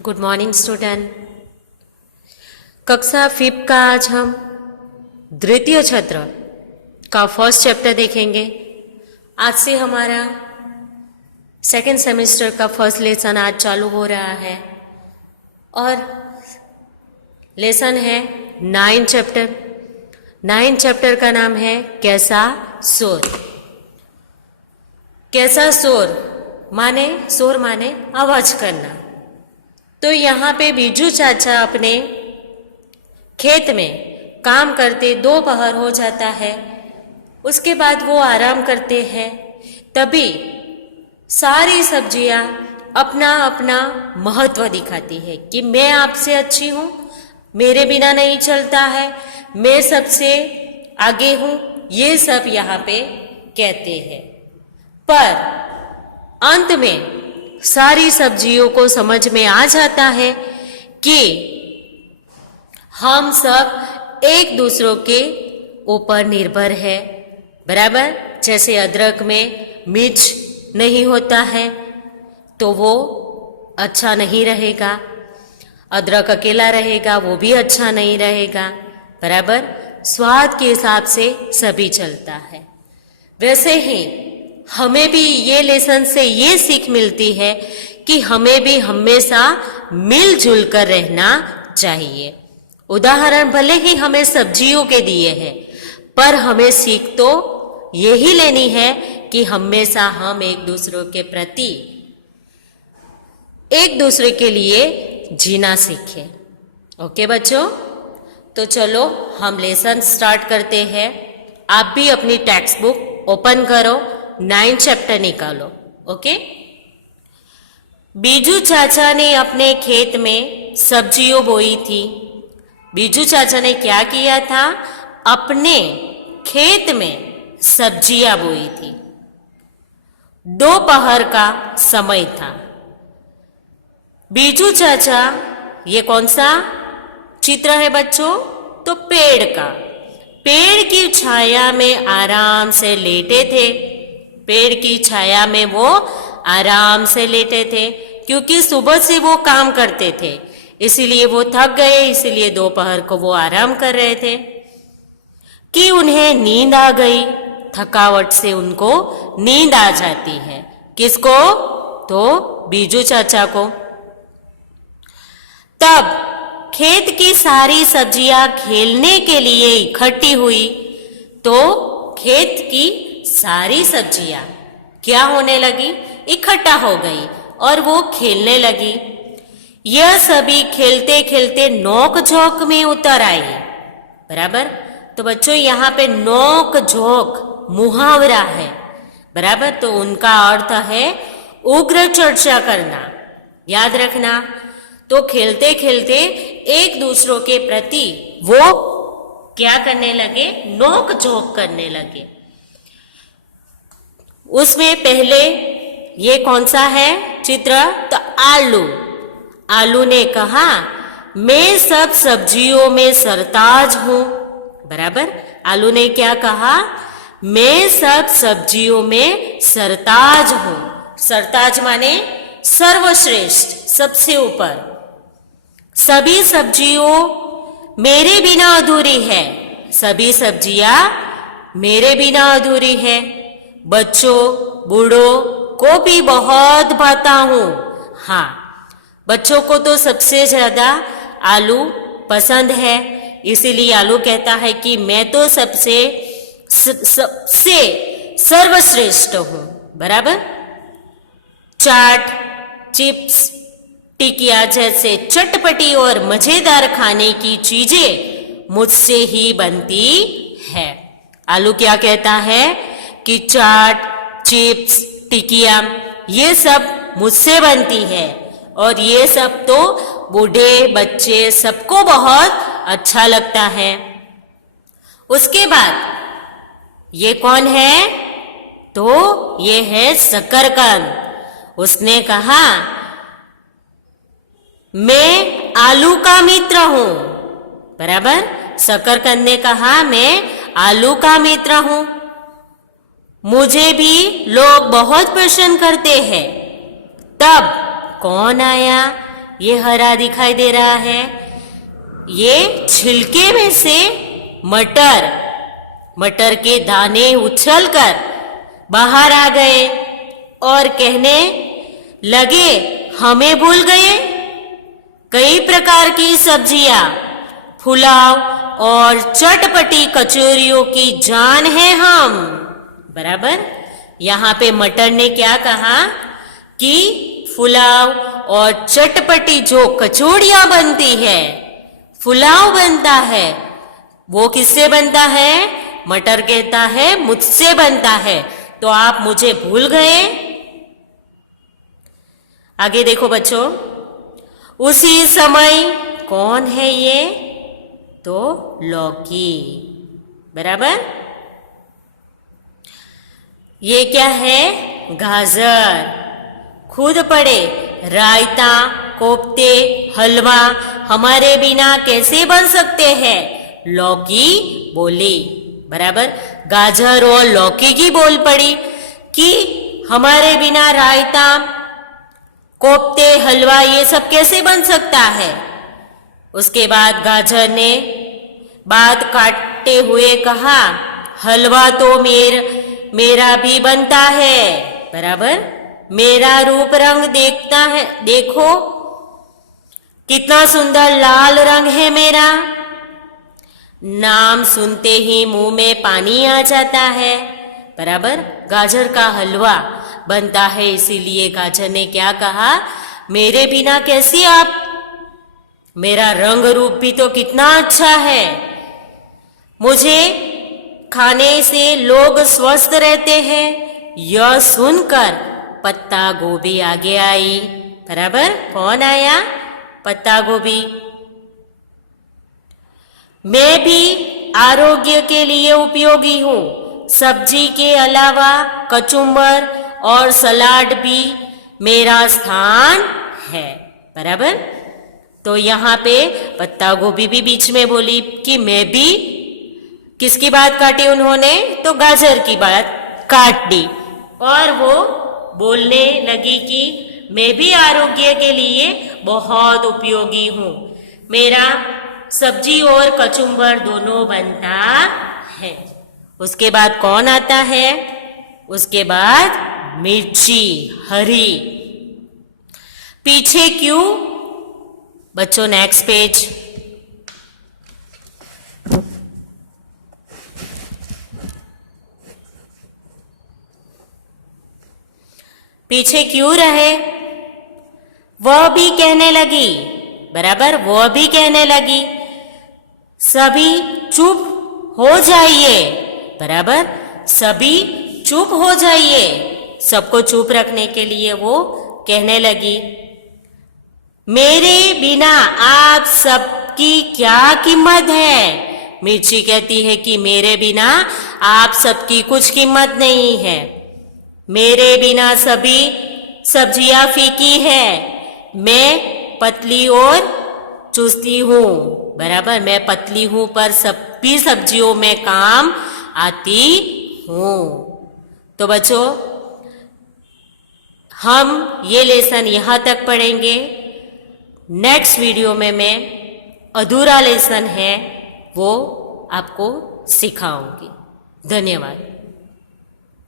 Good morning student. कक्षा 5 का आज हम द्वितीय छात्र का फर्स्ट चैप्टर देखेंगे। आज से हमारा सेकेंड सेमेस्टर का फर्स्ट लेसन आज चालू हो रहा है और लेसन है 9 चैप्टर। 9 चैप्टर का नाम है कैसा शोर। कैसा शोर माने आवाज करना। तो यहाँ पे बीजू चाचा अपने खेत में काम करते दोपहर हो जाता है। उसके बाद वो आराम करते हैं। तभी सारी सब्जियां अपना अपना महत्व दिखाती है कि मैं आपसे अच्छी हूँ, मेरे बिना नहीं चलता है, मैं सबसे आगे हूँ, ये सब यहाँ पे कहते हैं। पर अंत में सारी सब्जियों को समझ में आ जाता है कि हम सब एक दूसरों के ऊपर निर्भर है। बराबर, जैसे अदरक में मिर्च नहीं होता है तो वो अच्छा नहीं रहेगा, अदरक अकेला रहेगा वो भी अच्छा नहीं रहेगा। बराबर, स्वाद के हिसाब से सभी चलता है। वैसे ही हमें भी ये लेसन से ये सीख मिलती है कि हमें भी हमेशा मिलजुल कर रहना चाहिए। उदाहरण भले ही हमें सब्जियों के दिए हैं, पर हमें सीख तो यही लेनी है कि हमेशा हम एक दूसरे के प्रति एक दूसरे के लिए जीना सीखें। ओके बच्चों, तो चलो हम लेसन स्टार्ट करते हैं। आप भी अपनी टेक्स्ट बुक ओपन करो, 9 चैप्टर निकालो। ओके। बीजू चाचा ने अपने खेत में सब्जियों बोई थी। बीजू चाचा ने क्या किया था? अपने खेत में सब्जियां बोई थी। दोपहर का समय था। बीजू चाचा, ये कौन सा चित्र है बच्चों? तो पेड़ का। पेड़ की छाया में आराम से लेटे थे। पेड़ की छाया में वो आराम से लेटे थे, क्योंकि सुबह से वो काम करते थे, इसीलिए वो थक गए, इसीलिए दोपहर को वो आराम कर रहे थे कि उन्हें नींद आ गई। थकावट से उनको नींद आ जाती है। किसको? तो बीजू चाचा को। तब खेत की सारी सब्जियां खेलने के लिए इकट्ठी हुई। तो खेत की सारी सब्जियां क्या होने लगी? इकट्ठा हो गई और वो खेलने लगी। यह सभी खेलते खेलते नोक झोंक में उतर आई। बराबर, तो बच्चों यहाँ पे नोक झोंक मुहावरा है। बराबर, तो उनका अर्थ है उग्र चर्चा करना। याद रखना। तो खेलते खेलते एक दूसरों के प्रति वो क्या करने लगे? नोक झोंक करने लगे। उसमें पहले ये कौन सा है चित्र? तो आलू। आलू ने कहा, मैं सब सब्जियों में सरताज हूं। बराबर, आलू ने क्या कहा? मैं सब सब्जियों में सरताज हूं। सरताज माने सर्वश्रेष्ठ, सबसे ऊपर। सभी सब्जियों मेरे बिना अधूरी है। सभी सब्जियां मेरे बिना अधूरी है। बच्चों बूढ़ों को भी बहुत भाता हूं। हाँ, बच्चों को तो सबसे ज्यादा आलू पसंद है, इसीलिए आलू कहता है कि मैं तो सबसे सर्वश्रेष्ठ हूं। बराबर, चाट, चिप्स, टिकिया जैसे चटपटी और मजेदार खाने की चीजें मुझसे ही बनती है। आलू क्या कहता है कि चाट, चिप्स, टिकिया ये सब मुझसे बनती है और ये सब तो बूढ़े बच्चे सबको बहुत अच्छा लगता है। उसके बाद ये कौन है? तो ये है शकरकंद। उसने कहा, मैं आलू का मित्र हूं। बराबर, शकरकंद ने कहा, मैं आलू का मित्र हूं। मुझे भी लोग बहुत पसंद करते हैं। तब कौन आया? ये हरा दिखाई दे रहा है, ये छिलके में से मटर के दाने उछलकर बाहर आ गए और कहने लगे, हमें भूल गए। कई प्रकार की सब्जियां, पुलाव और चटपटी कचौरियों की जान है हम। बराबर। यहाँ पे मटर ने क्या कहा कि पुलाव और चटपटी जो कचौड़ियां बनती है, पुलाव बनता है, वो किससे बनता है? मटर कहता है मुझसे बनता है, तो आप मुझे भूल गए। आगे देखो बच्चों, उसी समय कौन है ये? तो लौकी। बराबर। ये क्या है? गाजर। खुद पढ़े, रायता, कोफ्ते, हलवा हमारे बिना कैसे बन सकते हैं? लौकी बोली। बराबर। गाजर और लौकी की बोल पड़ी कि हमारे बिना रायता, कोफ्ते, हलवा ये सब कैसे बन सकता है? उसके बाद गाजर ने बात काटते हुए कहा, हलवा तो मेरा भी बनता है। बराबर। मेरा रूप रंग देखता है, देखो कितना सुंदर लाल रंग है मेरा। नाम सुनते ही मुंह में पानी आ जाता है। बराबर। गाजर का हलवा बनता है, इसीलिए गाजर ने क्या कहा, मेरे बिना कैसी आप? मेरा रंग रूप भी तो कितना अच्छा है। मुझे खाने से लोग स्वस्थ रहते हैं। यह सुनकर पत्ता गोभी आगे आई। बराबर। कौन आया? पत्ता गोभी। मैं भी आरोग्य के लिए उपयोगी हूँ। सब्जी के अलावा कचुम्बर और सलाद भी मेरा स्थान है। बराबर। तो यहाँ पे पत्ता गोभी भी बीच में बोली कि मैं भी, किसकी बात काटी उन्होंने? तो गाजर की बात काट दी और वो बोलने लगी कि मैं भी आरोग्य के लिए बहुत उपयोगी हूँ। मेरा सब्जी और कचुम्बर दोनों बनता है। उसके बाद कौन आता है? उसके बाद मिर्ची हरी। पीछे क्यों? बच्चों नेक्स्ट पेज। पीछे क्यों रहे? वह भी कहने लगी। बराबर। वह भी कहने लगी, सभी चुप हो जाइए। बराबर। सभी चुप हो जाइए। सबको चुप रखने के लिए वो कहने लगी, मेरे बिना आप सबकी क्या कीमत है? मिर्ची कहती है कि मेरे बिना आप सबकी कुछ कीमत नहीं है। मेरे बिना सभी सब्जियां फीकी है। मैं पतली और चुस्ती हूँ। बराबर। मैं पतली हूँ पर सभी सब्जियों में काम आती हूँ। तो बच्चों, हम ये लेसन यहाँ तक पढ़ेंगे। नेक्स्ट वीडियो में मैं अधूरा लेसन है वो आपको सिखाऊंगी। धन्यवाद।